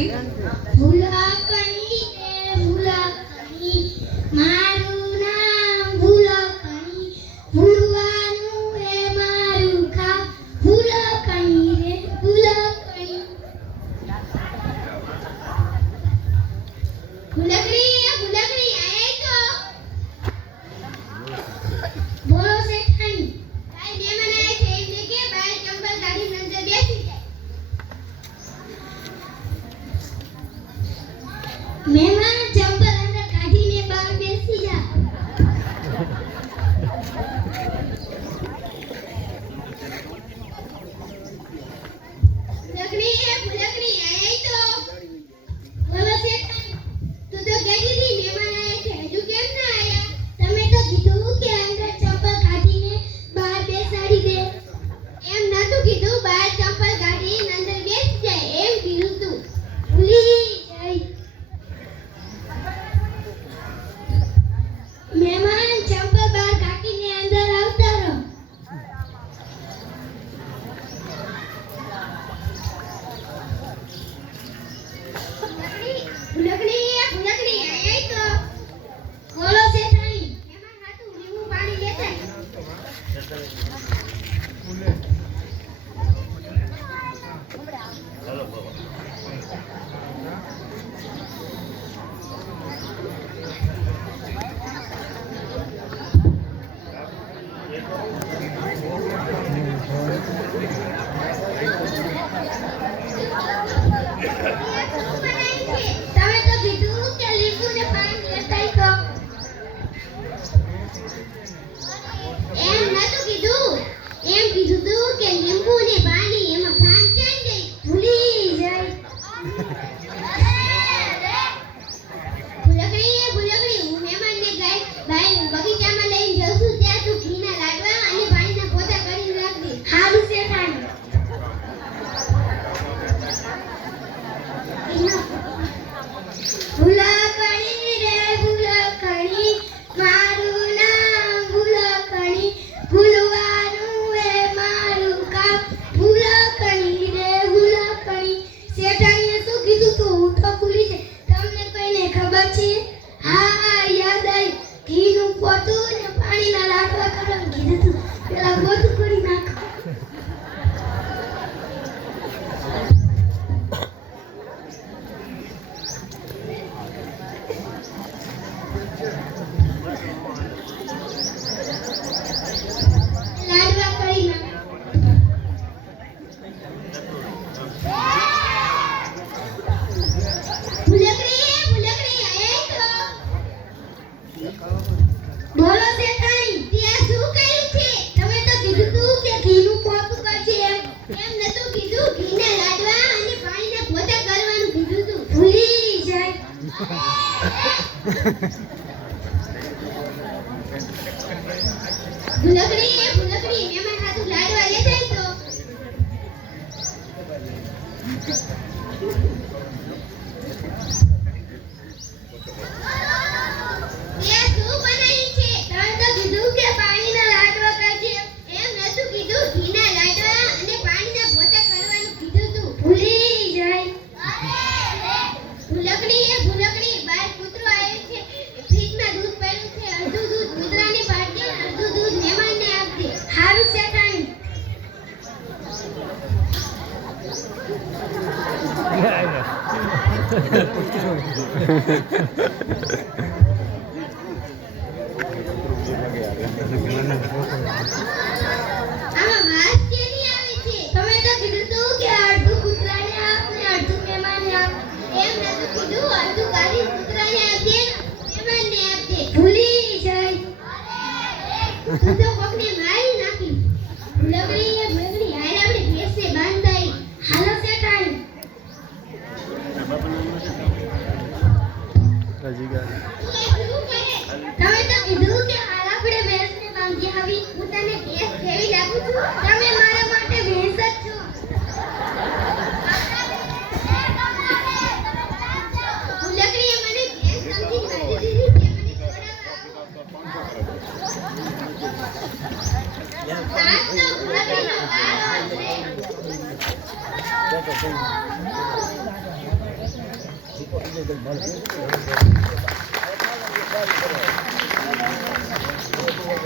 ફૂલકડી ફૂલકડી રે ફૂલકડી મારું નામ ફૂલકડી ફૂલવાનું એ મારું કામ ફૂલકડી રે ફૂલકડી ફૂલકડી ફૂલકડી આય તો બોલો શેઠાણી કાઈ મહેમાન આયા છે એટલે કે બાય ચંપલ કાઢી નજર બેસી જાય મહેમાન ચંપલ અંદર કાઢીને બહાર બેસી જા ફૂલકડી આય તો બોલો શેઠાણી તું તો કહેતી હતી મહેમાન આયા છે હજુ કેમ ના આયા તમે તો કીધું કે અંદર ચંપલ કાઢીને બહાર બેસાડી દે એમ નતું કીધું બહાર ચંપલ કાઢીને અંદર બેસી જાય એમ કીધું તું ભૂલી ગઈ મહેમાન ચંપલ બહાર કાઢીને અંદર આવતા રહો ફૂલકડી આય તો બોલો શેઠાણી મહેમાન હાટું લીંબુ પાણી લેતા તમે તો કીધું કે લીંબુ ને પાણી લેતા આવો એમ નતું કીધું એમ કીધું તું કે લીંબુ ને પાણી એમાં ખાંડ ચાઈ ગઈ ભૂલી જાય ફૂલકડી હું મહેમાનને બાય બગીચામાં લઈને જાઉં છું ત્યાં તું ઘીના લાડવા અને પાણીના પોતા કરીને રાખજે હારું શેઠાણી ફૂલકડી રે ફૂલકડી મારું નામ ફૂલકડી ફૂલવાનું એ મારું કામ ફૂલકડી રે ફૂલકડી શેઠાણીએ શું કીધું તું હું તો ભૂલી છે તમને કોઈને ખબર છે હા યાદ આવી ઘીનું પોતું ને પાણીના લાડવા કરવાનું કીધું તું પેલા પોતું કરી નાખો લાડવા કરી નાખો ફૂલકડી આય તો બોલો શેઠાણી ત્યાં શું કહ્યું છે તમે તો કીધું તું કે ઘીનું પોતું કરજે એમ નતું કીધું ઘીના લાડવા અને પાણીના પોતા કરવાનું કીધું તું ભૂલી જાય ફૂલકડી મહેમાન હાથું લાડવા લેતા તો ત્યાં શું બનાવ્યું છે તમે તો કીધું કે પાણીના લાડવા કરજે એમ નતું કીધું ઘીના લાડવા અને પાણીના પોતા કરવાનું કીધું તું ભૂલી જાય ફૂલકડી બાર કૂતરો આવ્યો છે ફ્રીજમાં દૂધ પડ્યું છે અડધું દૂધ કૂતરાને પાડજે અડધું દૂધ મહેમાનને આપજે હારું શેઠાણી આમાં વાત કેની આવે છે તમે તો કીધું તું કે અડધું કૂતરાને આપ ને અડધું મહેમાનને આપ એમ નતું કીધું અડધું કાઢી કૂતરાને આપજે મહેમાનને આપજે ભૂલી જાય તું તો કોકને મારી નાખી ફૂલકડી હાલ આપણે ભેંસે બાંધાઈ હાલો શેઠાણી તમે તો કીધું કે હાલ આપણે ભેંસને બાંધી આવી હું તને ભેંસ કેવી લાગુ છું તમે મારા માટે ભેંસ જ છો ફૂલકડીએ મને ભેંસ સમજી બાંધી દીધી કે મને છોડાવવા આજ તો ફૂલકડીનો વારો છે